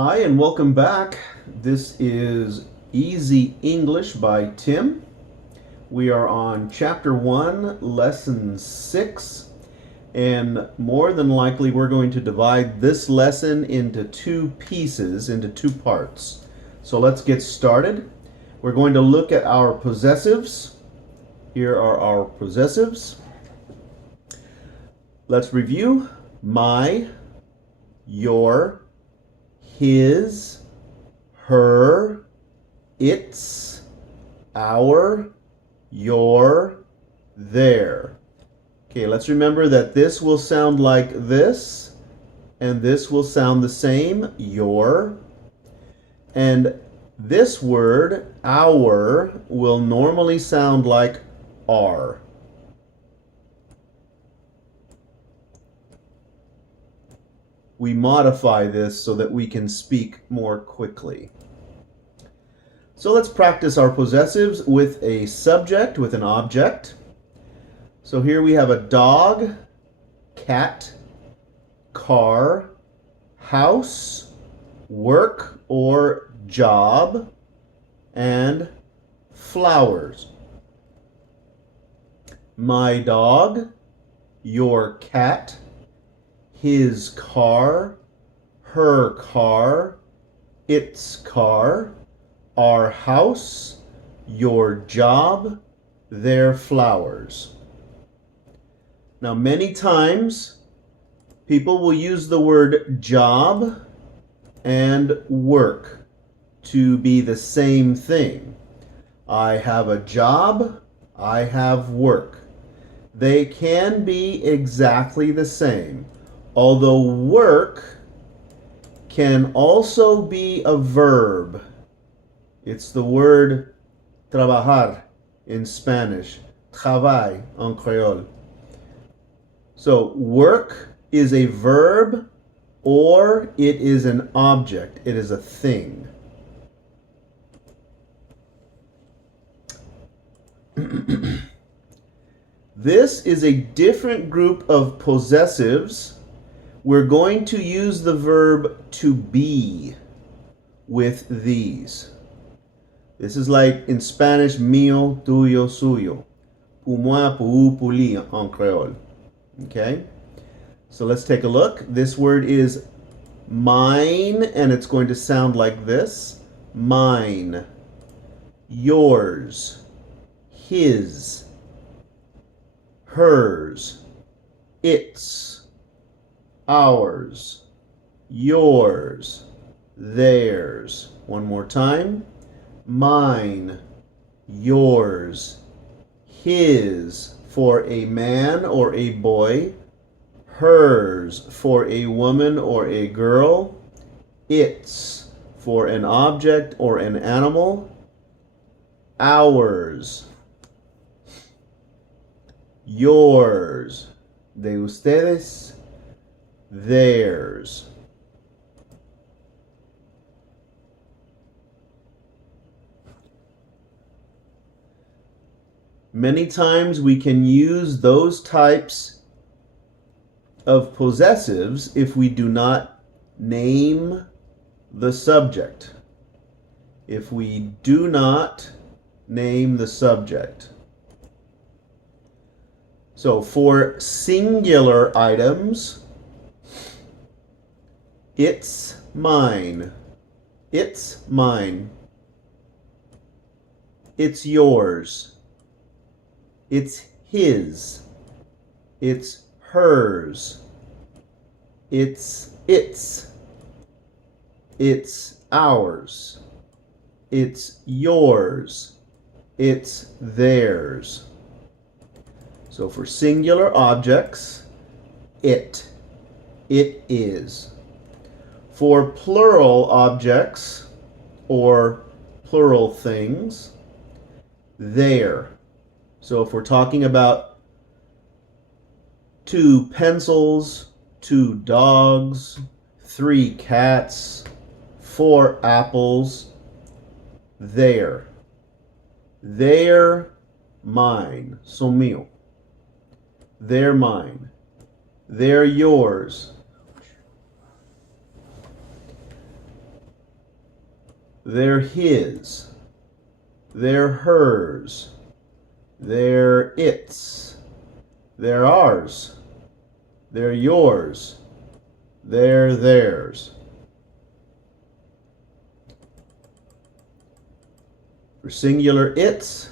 Hi and welcome back. This is Easy English by Tim. We are on Chapter 1, Lesson 6, and more than likely we're going to divide this lesson into two pieces, into two parts. So let's get started. We're going to look at our possessives. Here are our possessives. Let's review. My, your, his, her, its, our, your, their. Okay, let's remember that this will sound like this, and this will sound the same, your. And this word, our, will normally sound like our. We modify this so that we can speak more quickly. So let's practice our possessives with a subject, with an object. So here we have a dog, cat, car, house, work or job, and flowers. My dog, your cat, his car, her car, its car, our house, your job, their flowers. Now, many times people will use the word job and work to be the same thing. I have a job, I have work. They can be exactly the same. Although work can also be a verb. It's the word trabajar in Spanish, travail en Creole. So work is a verb or it is an object. It is a thing. This is a different group of possessives. We're going to use the verb to be with these. This is like in Spanish, mío, tuyo, suyo. Pour moi, pour vous, pour lui en Creole. Okay? So let's take a look. This word is mine, and it's going to sound like this. Mine. Yours. His. Hers. Its. Ours, yours, theirs. One more time. Mine, yours, his for a man or a boy, hers for a woman or a girl, its for an object or an animal, ours, yours, de ustedes, theirs. Many times we can use those types of possessives if we do not name the subject. If we do not name the subject. So for singular items, it's mine. It's mine. It's yours. It's his. It's hers. It's its. It's ours. It's yours. It's theirs. So for singular objects, it. It is. For plural objects or plural things, their. So if we're talking about 2 pencils, 2 dogs, 3 cats, 4 apples, their. Their, mine, son mío. They're mine. They're yours. they're his, they're hers, they're its, they're ours, they're yours, they're theirs. For singular, its.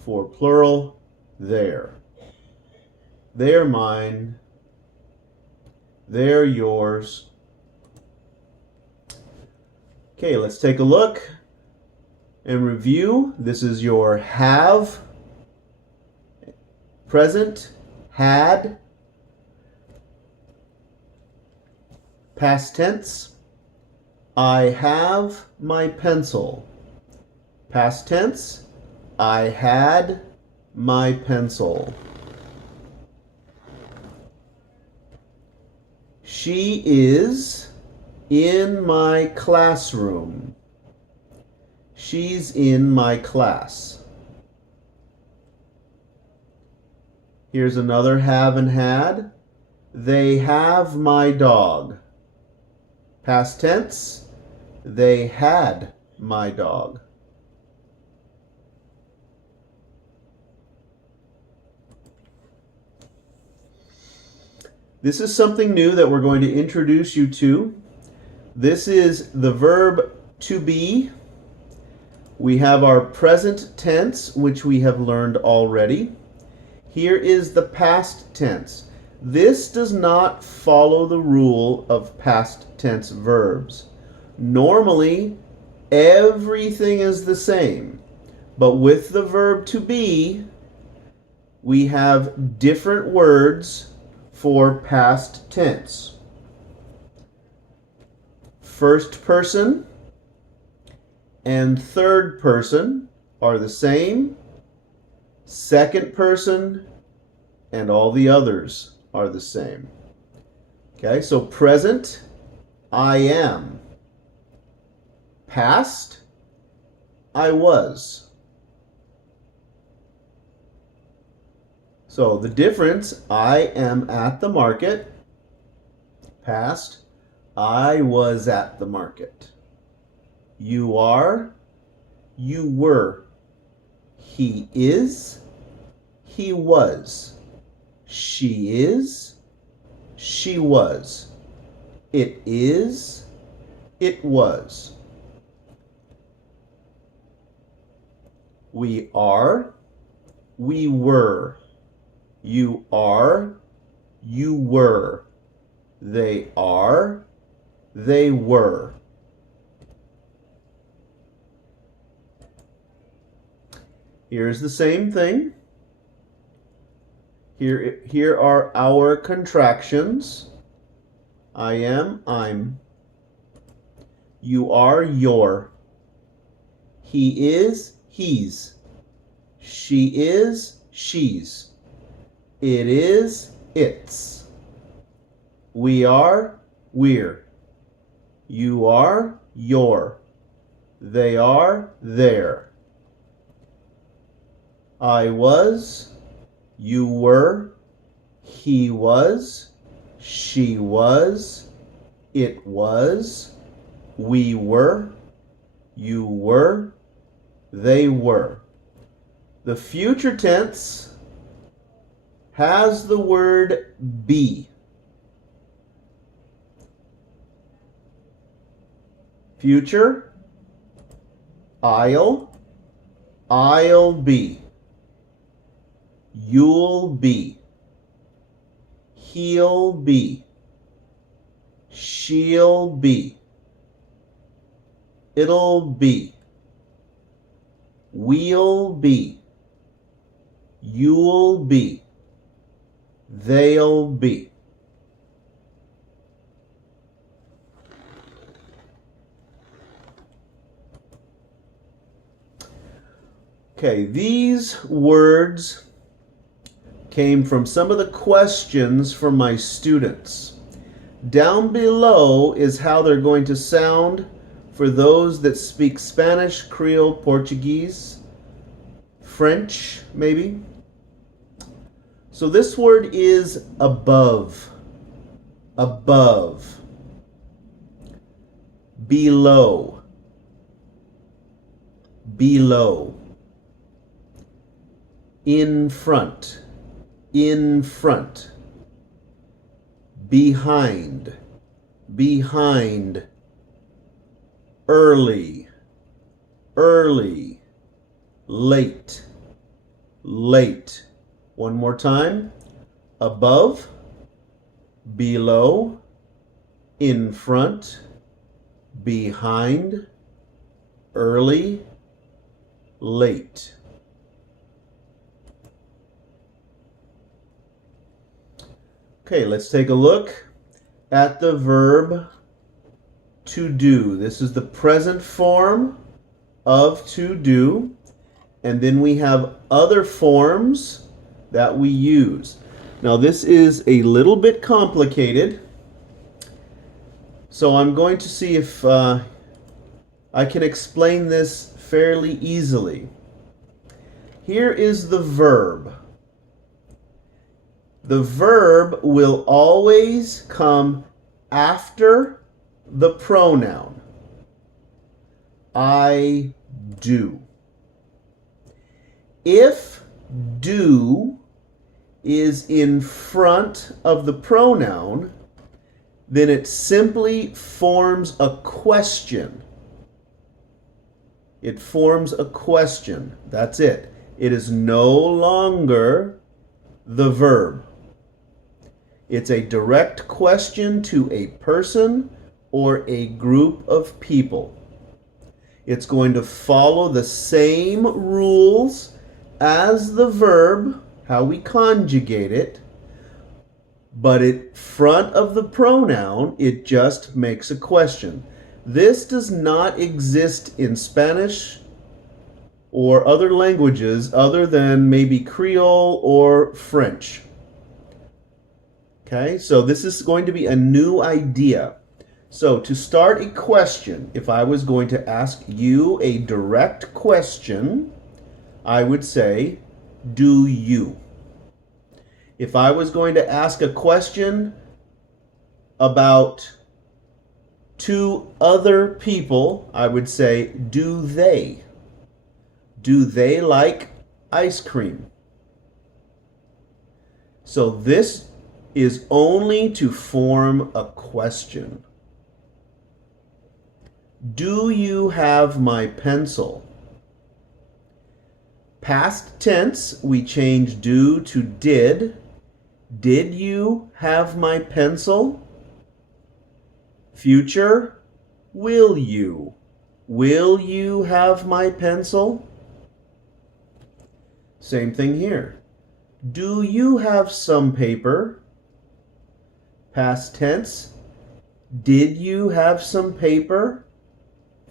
For plural, their. They're mine, they're yours. Okay, let's take a look and review. This is your have, present, had, past tense. I have my pencil. Past tense, I had my pencil. She is in my classroom. She's in my class. Here's another have and had. They have my dog. Past tense, they had my dog. This is something new that we're going to introduce you to. This is the verb to be. We have our present tense, which we have learned already. Here is the past tense. This does not follow the rule of past tense verbs. Normally, everything is the same. But with the verb to be, we have different words for past tense. First person and third person are the same. Second person and all the others are the same. Okay, so present, I am. Past, I was. So the difference, I am at the market. Past, I was at the market. You are, you were. He is, he was. She is, she was. It is, it was. We are, we were. You are, you were. They are, they were. Here's the same thing. Here are our contractions. I am, I'm. You are, your. He is, he's. She is, she's. It is, it's. We are, we're. You are, your. They are, their. I was, you were. He was, she was. It was, we were. You were, they were. The future tense has the word be. Future, I'll be. You'll be. He'll be. She'll be. It'll be. We'll be. You'll be. They'll be. Okay, these words came from some of the questions from my students. Down below is how they're going to sound for those that speak Spanish, Creole, Portuguese, French, maybe. So this word is above, above, below, below, in front, in front, behind, behind, early, early, late, late. One more time. Above, below, in front, behind, early, late. Okay, let's take a look at the verb to do. This is the present form of to do. And then we have other forms that we use. Now this is a little bit complicated, so I'm going to see if I can explain this fairly easily. Here is the verb. The verb will always come after the pronoun. I do. If do is in front of the pronoun, then it simply forms a question. It forms a question. That's it. It is no longer the verb. It's a direct question to a person or a group of people. It's going to follow the same rules as the verb, how we conjugate it, but in front of the pronoun, it just makes a question. This does not exist in Spanish or other languages other than maybe Creole or French. Okay, so this is going to be a new idea. So to start a question, if I was going to ask you a direct question, I would say, do you? If I was going to ask a question about two other people, I would say, do they? Do they like ice cream? So this is only to form a question. Do you have my pencil? Past tense, we change do to did. Did you have my pencil? Future, will you? Will you have my pencil? Same thing here. Do you have some paper? Past tense, did you have some paper?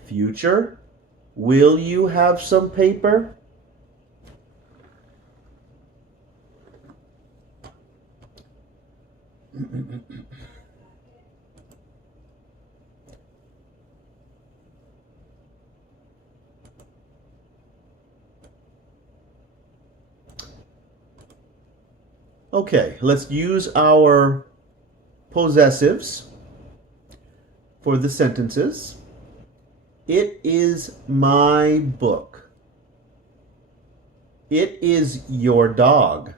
Future, will you have some paper? Okay, let's use our possessives for the sentences. It is my book. It is your dog.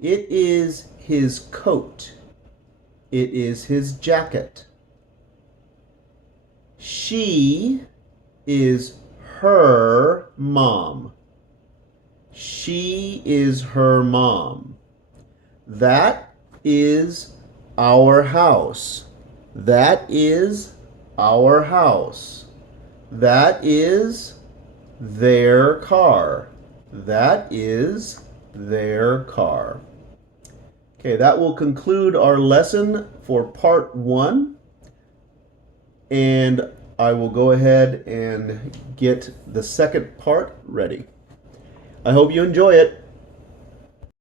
It is his coat. It is his jacket. She is her mom. She is her mom. That is our house. That is our house. That is their car. That is their car. Okay, that will conclude our lesson for part 1. And I will go ahead and get the second part ready. I hope you enjoy it.